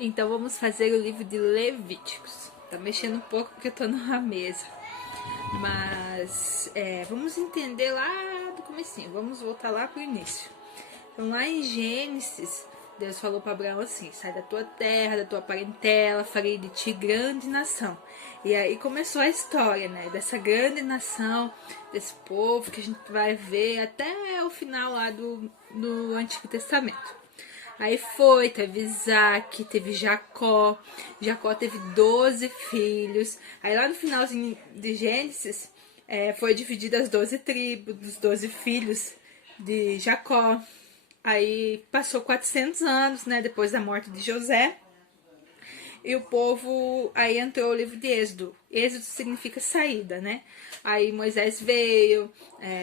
Então vamos fazer o livro de Levíticos. Tá mexendo um pouco porque eu tô numa mesa. Mas vamos entender lá do comecinho. Vamos voltar lá pro início. Então lá em Gênesis, Deus falou para Abraão assim: sai da tua terra, da tua parentela, farei de ti grande nação. E aí começou a história, né? Dessa grande nação, desse povo que a gente vai ver até o final lá do Antigo Testamento. Aí teve Isaac, teve Jacó. Jacó teve 12 filhos. Aí lá no finalzinho de Gênesis, foi dividida as 12 tribos, dos 12 filhos de Jacó. Aí passou 400 anos, né, depois da morte de José. E o povo, aí entrou o livro de Êxodo. Êxodo significa saída, né? Aí Moisés veio,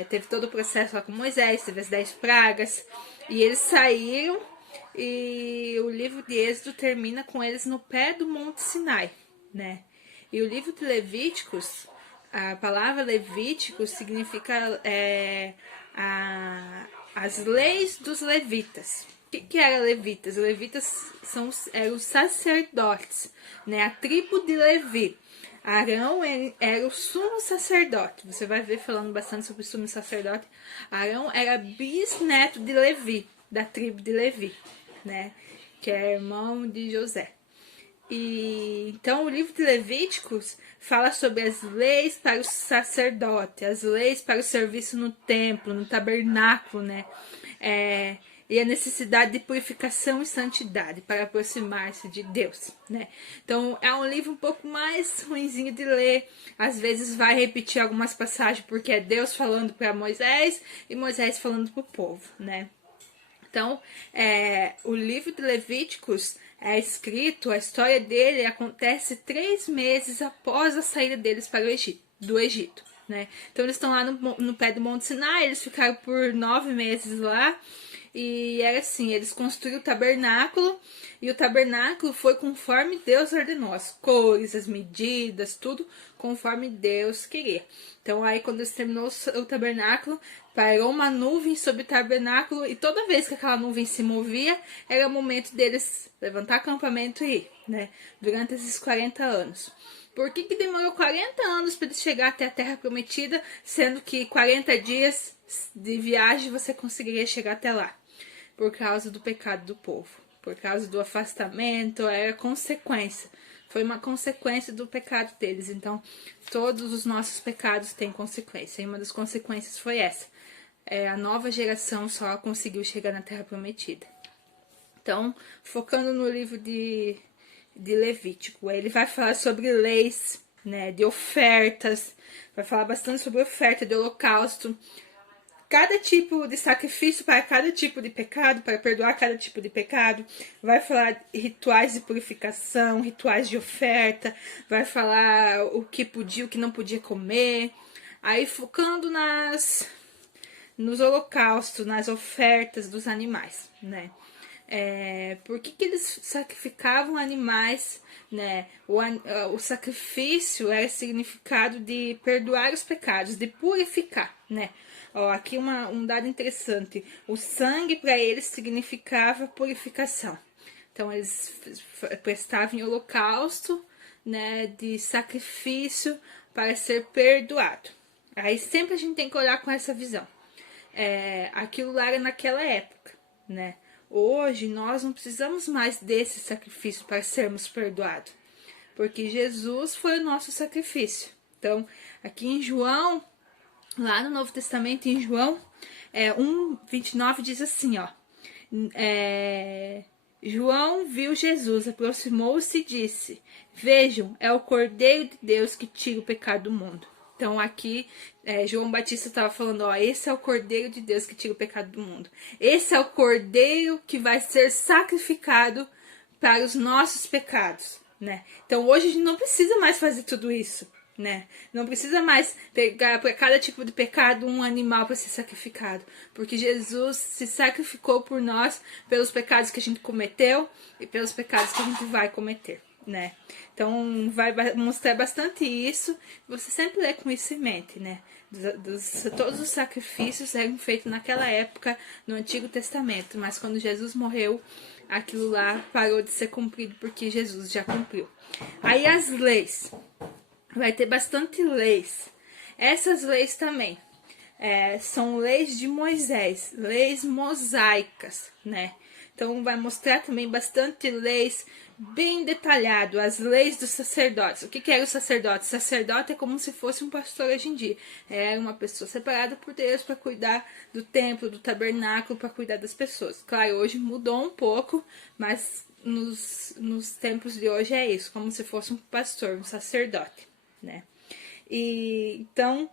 teve todo o processo lá com Moisés, teve as 10 pragas. E eles saíram e o livro de Êxodo termina com eles no pé do Monte Sinai, né? E o livro de Levíticos, a palavra Levíticos significa as leis dos levitas. O que era levitas? Os levitas eram os sacerdotes, né? A tribo de Levi. Arão era o sumo sacerdote. Você vai ver falando bastante sobre o sumo sacerdote. Arão era bisneto de Levi, da tribo de Levi, né? Que é irmão de José. E então o livro de Levíticos fala sobre as leis para o sacerdote, as leis para o serviço no templo, no tabernáculo, né? E a necessidade de purificação e santidade para aproximar-se de Deus, né? Então é um livro um pouco mais ruinzinho de ler, às vezes vai repetir algumas passagens porque é Deus falando para Moisés e Moisés falando para o povo, né? Então, o livro de Levíticos é escrito, a história dele acontece 3 meses após a saída deles para do Egito, né? Então, eles estão lá no pé do Monte Sinai, eles ficaram por 9 meses lá. E era assim, eles construíram o tabernáculo, e o tabernáculo foi conforme Deus ordenou, as cores, as medidas, tudo conforme Deus queria. Então aí quando eles terminou o tabernáculo, pairou uma nuvem sobre o tabernáculo, e toda vez que aquela nuvem se movia, era o momento deles levantar acampamento e ir, né? Durante esses 40 anos. Por que demorou 40 anos para eles chegar até a Terra Prometida, sendo que 40 dias de viagem você conseguiria chegar até lá? Por causa do pecado do povo, por causa do afastamento, era consequência. Foi uma consequência do pecado deles. Então, todos os nossos pecados têm consequência. E uma das consequências foi essa. A nova geração só conseguiu chegar na Terra Prometida. Então, focando no livro de Levítico, ele vai falar sobre leis, né, de ofertas, vai falar bastante sobre oferta de holocausto, cada tipo de sacrifício para cada tipo de pecado, para perdoar cada tipo de pecado. Vai falar rituais de purificação, rituais de oferta, vai falar o que podia, o que não podia comer. Aí focando nos holocaustos, nas ofertas dos animais, né? Por que eles sacrificavam animais, né? O sacrifício era significado de perdoar os pecados, de purificar, né? Aqui um dado interessante. O sangue para eles significava purificação. Então eles prestavam em holocausto, né, de sacrifício para ser perdoado. Aí sempre a gente tem que olhar com essa visão. Aquilo lá era naquela época, né? Hoje nós não precisamos mais desse sacrifício para sermos perdoados, porque Jesus foi o nosso sacrifício. Então, aqui em João, lá no Novo Testamento, em João 1:29 diz assim, João viu Jesus, aproximou-se e disse: vejam, é o Cordeiro de Deus que tira o pecado do mundo. Então aqui João Batista estava falando, esse é o Cordeiro de Deus que tira o pecado do mundo. Esse é o Cordeiro que vai ser sacrificado para os nossos pecados, né? Então hoje a gente não precisa mais fazer tudo isso, né? Não precisa mais pegar para cada tipo de pecado um animal para ser sacrificado, porque Jesus se sacrificou por nós, pelos pecados que a gente cometeu e pelos pecados que a gente vai cometer, né? Então vai mostrar bastante isso. Você sempre lê com isso em mente, né? Todos os sacrifícios eram feitos naquela época no Antigo Testamento, mas quando Jesus morreu, aquilo lá parou de ser cumprido porque Jesus já cumpriu. Aí as leis, vai ter bastante leis. Essas leis também são leis de Moisés, leis mosaicas, né? Então vai mostrar também bastante leis bem detalhado, as leis dos sacerdotes. O que era o sacerdote? O sacerdote é como se fosse um pastor hoje em dia. Era uma pessoa separada por Deus para cuidar do templo, do tabernáculo, para cuidar das pessoas. Claro, hoje mudou um pouco, mas nos tempos de hoje é isso, como se fosse um pastor, um sacerdote, né? E então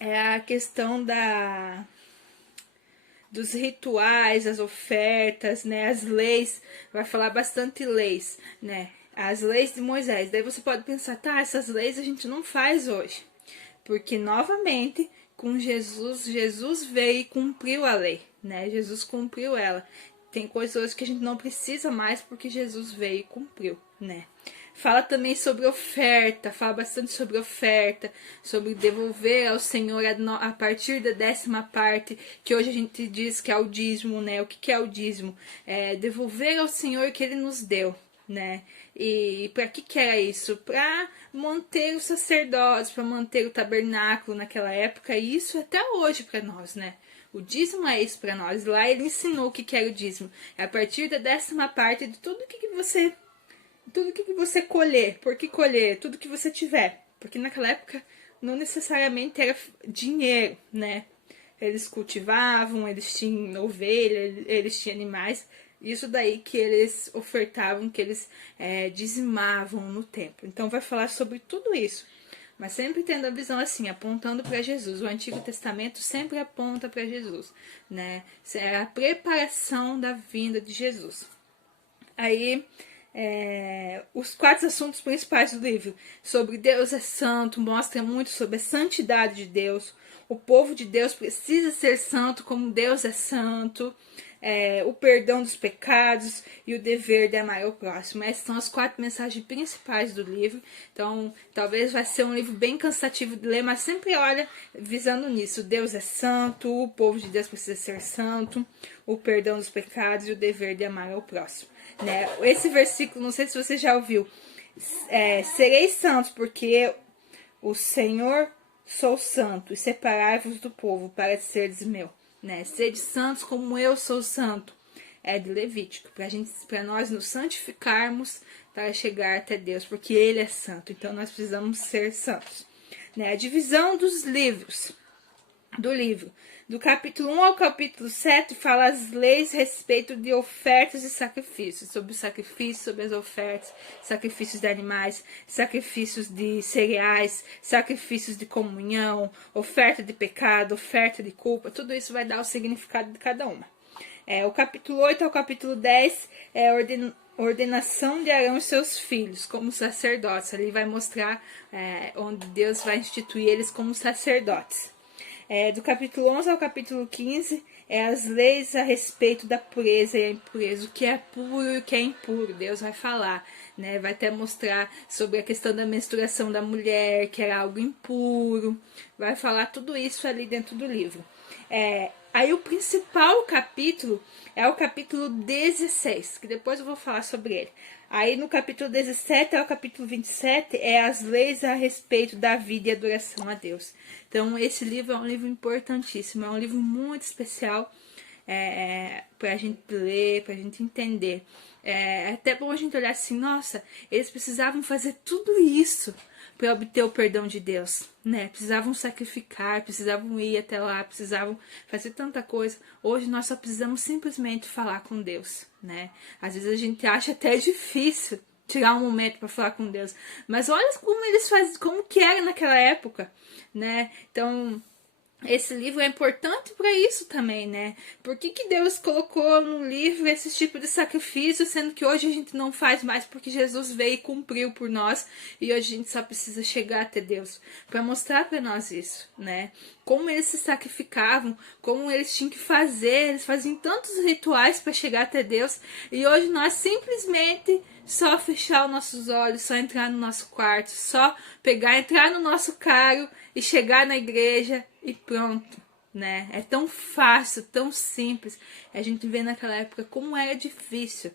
é a questão dos rituais, as ofertas, né, as leis, vai falar bastante leis, né, as leis de Moisés. Daí você pode pensar, tá, essas leis a gente não faz hoje, porque novamente com Jesus veio e cumpriu a lei, né, Jesus cumpriu ela. Tem coisas hoje que a gente não precisa mais porque Jesus veio e cumpriu, né. Fala também sobre oferta, fala bastante sobre oferta, sobre devolver ao Senhor a partir da 10ª parte, que hoje a gente diz que é o dízimo, né? O que é o dízimo? É devolver ao Senhor o que Ele nos deu, né? E para que era isso? Para manter os sacerdotes, para manter o tabernáculo naquela época, e isso até hoje para nós, né? O dízimo é isso para nós. Lá ele ensinou o que era o dízimo. É a partir da 10ª parte de tudo que você colher. Por que colher? Tudo que você tiver. Porque naquela época não necessariamente era dinheiro, né? Eles cultivavam, eles tinham ovelha, eles tinham animais. Isso daí que eles ofertavam, que eles dizimavam no templo. Então vai falar sobre tudo isso. Mas sempre tendo a visão assim, apontando para Jesus. O Antigo Testamento sempre aponta para Jesus, né? É a preparação da vinda de Jesus. Aí, os 4 assuntos principais do livro. Sobre Deus é santo, mostra muito sobre a santidade de Deus. O povo de Deus precisa ser santo como Deus é santo. O perdão dos pecados e o dever de amar ao próximo. Essas são as 4 mensagens principais do livro. Então, talvez vai ser um livro bem cansativo de ler, mas sempre olha visando nisso. Deus é santo, o povo de Deus precisa ser santo, o perdão dos pecados e o dever de amar ao próximo. Né? Esse versículo, não sei se você já ouviu, sereis santos, porque o Senhor sou santo, e separai-vos do povo para seres meu. Né? Sede santos como eu sou santo. É de Levítico, para nós nos santificarmos para chegar até Deus, porque Ele é santo, então nós precisamos ser santos. Né? A divisão dos livros, do livro, do capítulo 1 ao capítulo 7, fala as leis a respeito de ofertas e sacrifícios, sobre o sacrifício, sobre as ofertas, sacrifícios de animais, sacrifícios de cereais, sacrifícios de comunhão, oferta de pecado, oferta de culpa, tudo isso vai dar o significado de cada uma. O capítulo 8 ao capítulo 10 é ordenação de Arão e seus filhos como sacerdotes. Ali vai mostrar onde Deus vai instituir eles como sacerdotes. Do capítulo 11 ao capítulo 15 as leis a respeito da pureza e a impureza, o que é puro e o que é impuro. Deus vai falar, né? Vai até mostrar sobre a questão da menstruação da mulher, que era algo impuro. Vai falar tudo isso ali dentro do livro. Aí o principal capítulo é o capítulo 16, que depois eu vou falar sobre ele. Aí no capítulo 17 ao capítulo 27 as leis a respeito da vida e adoração a Deus. Então esse livro é um livro importantíssimo, é um livro muito especial para a gente ler, para a gente entender. É até bom a gente olhar assim, nossa, eles precisavam fazer tudo isso para obter o perdão de Deus, né? Precisavam sacrificar, precisavam ir até lá, precisavam fazer tanta coisa. Hoje nós só precisamos simplesmente falar com Deus, né? Às vezes a gente acha até difícil tirar um momento para falar com Deus, mas olha como eles fazem, como que era naquela época, né? Então, esse livro é importante para isso também, né? Por que Deus colocou no livro esse tipo de sacrifício, sendo que hoje a gente não faz mais porque Jesus veio e cumpriu por nós e hoje a gente só precisa chegar até Deus para mostrar para nós isso, né? Como eles se sacrificavam, como eles tinham que fazer, eles faziam tantos rituais para chegar até Deus e hoje nós simplesmente só fechar os nossos olhos, só entrar no nosso quarto, só entrar no nosso carro e chegar na igreja e pronto, né? É tão fácil, tão simples. A gente vê naquela época como era difícil,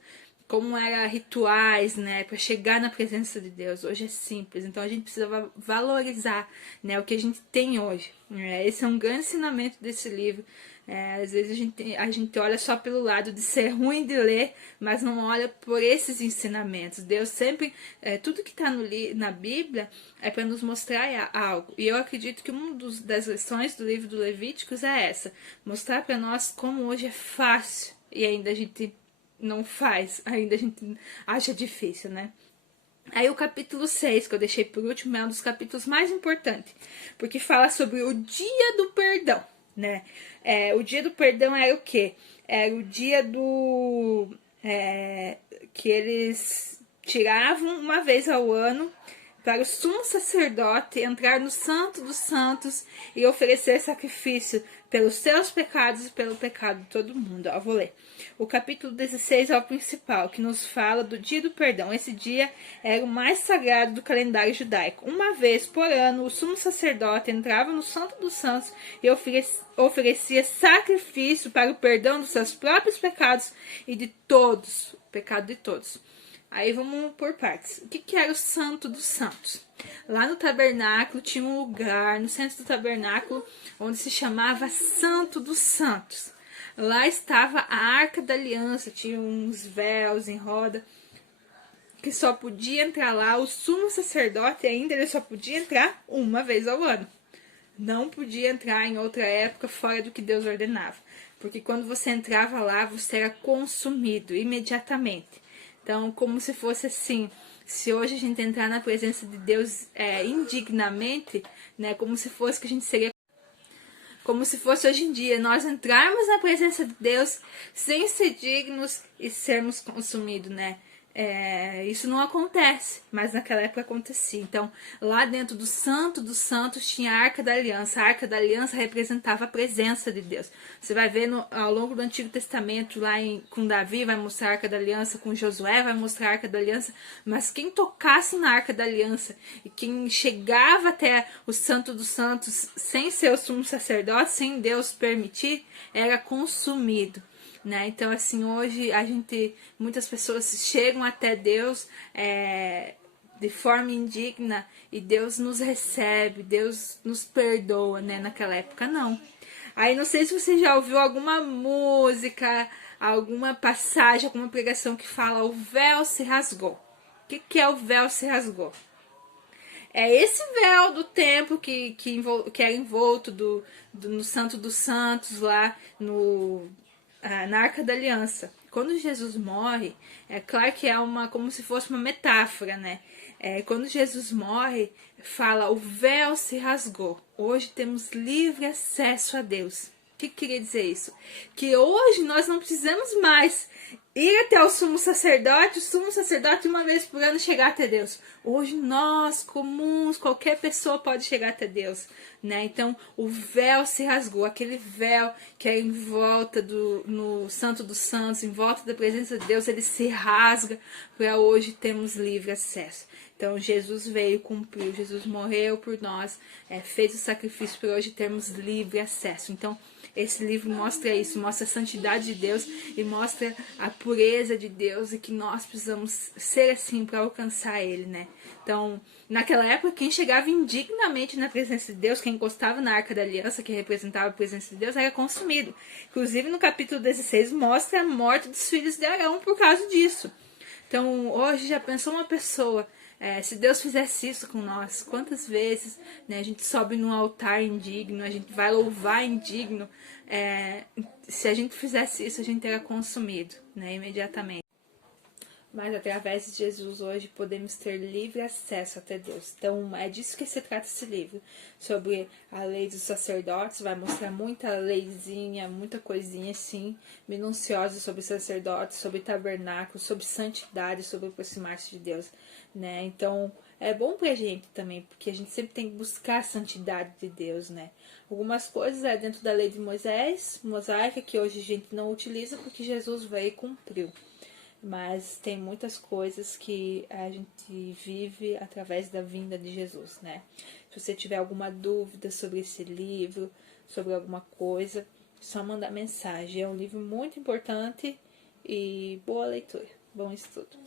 como era rituais, né, para chegar na presença de Deus. Hoje é simples, então a gente precisa valorizar, né, o que a gente tem hoje. Esse é um grande ensinamento desse livro. Às vezes a gente olha só pelo lado de ser ruim de ler, mas não olha por esses ensinamentos. Deus sempre, tudo que está na Bíblia é para nos mostrar algo. E eu acredito que uma das lições do livro do Levíticos é essa: mostrar para nós como hoje é fácil e ainda a gente não faz, ainda a gente acha difícil, né? Aí o capítulo 6, que eu deixei por último, é um dos capítulos mais importantes, porque fala sobre o dia do perdão, né? O dia do perdão era o quê? Era o dia que eles tiravam uma vez ao ano para o sumo sacerdote entrar no Santo dos Santos e oferecer sacrifício pelos seus pecados e pelo pecado de todo mundo. Eu vou ler. O capítulo 16 é o principal, que nos fala do dia do perdão. Esse dia era o mais sagrado do calendário judaico. Uma vez por ano, o sumo sacerdote entrava no Santo dos Santos e oferecia sacrifício para o perdão dos seus próprios pecados e de todos, o pecado de todos. Aí vamos por partes. O que era o Santo dos Santos? Lá no tabernáculo tinha um lugar, no centro do tabernáculo, onde se chamava Santo dos Santos. Lá estava a Arca da Aliança, tinha uns véus em roda, que só podia entrar lá o sumo sacerdote, ainda ele só podia entrar uma vez ao ano. Não podia entrar em outra época fora do que Deus ordenava. Porque quando você entrava lá, você era consumido imediatamente. Então, como se fosse assim, se hoje a gente entrar na presença de Deus indignamente, né, como se fosse que a gente seria, como se fosse hoje em dia, nós entrarmos na presença de Deus sem ser dignos e sermos consumidos, né? Isso não acontece, mas naquela época acontecia. Então, lá dentro do Santo dos Santos tinha a Arca da Aliança. A Arca da Aliança representava a presença de Deus. Você vai ver ao longo do Antigo Testamento, lá com Davi, vai mostrar a Arca da Aliança, com Josué vai mostrar a Arca da Aliança, mas quem tocasse na Arca da Aliança e quem chegava até o Santo dos Santos sem ser o sumo sacerdote, sem Deus permitir, era consumido. Né? Então, assim, hoje muitas pessoas chegam até Deus de forma indigna e Deus nos recebe, Deus nos perdoa, né? Naquela época, não. Aí, não sei se você já ouviu alguma música, alguma passagem, alguma pregação que fala o véu se rasgou. O que é o véu se rasgou? É esse véu do templo que era envolto no Santo dos Santos, lá na Arca da Aliança. Quando Jesus morre, é claro que é como se fosse uma metáfora, né? Quando Jesus morre, fala, o véu se rasgou. Hoje temos livre acesso a Deus. O que queria dizer isso? Que hoje nós não precisamos mais ir até o sumo sacerdote uma vez por ano chegar até Deus. Hoje nós, comuns, qualquer pessoa pode chegar até Deus, né? Então o véu se rasgou, aquele véu que é em volta no Santo dos Santos, em volta da presença de Deus, ele se rasga para hoje termos livre acesso. Então Jesus veio, cumpriu, Jesus morreu por nós, fez o sacrifício para hoje termos livre acesso. Então esse livro mostra isso, mostra a santidade de Deus e mostra a pureza de Deus e que nós precisamos ser assim para alcançar Ele, né? Então, naquela época, quem chegava indignamente na presença de Deus, quem encostava na Arca da Aliança, que representava a presença de Deus, era consumido. Inclusive, no capítulo 16, mostra a morte dos filhos de Arão por causa disso. Então, hoje já pensou uma pessoa... se Deus fizesse isso com nós, quantas vezes, né, a gente sobe num altar indigno, a gente vai louvar indigno, se a gente fizesse isso, a gente era consumido, né, imediatamente. Mas através de Jesus hoje podemos ter livre acesso até Deus. Então é disso que se trata esse livro. Sobre a lei dos sacerdotes, vai mostrar muita leizinha, muita coisinha assim, minuciosa sobre sacerdotes, sobre tabernáculo, sobre santidade, sobre aproximar-se de Deus, né? Então é bom pra gente também, porque a gente sempre tem que buscar a santidade de Deus, né? Algumas coisas dentro da lei de Moisés, mosaica, que hoje a gente não utiliza porque Jesus veio e cumpriu. Mas tem muitas coisas que a gente vive através da vinda de Jesus, né? Se você tiver alguma dúvida sobre esse livro, sobre alguma coisa, só mandar mensagem. É um livro muito importante e boa leitura, bom estudo.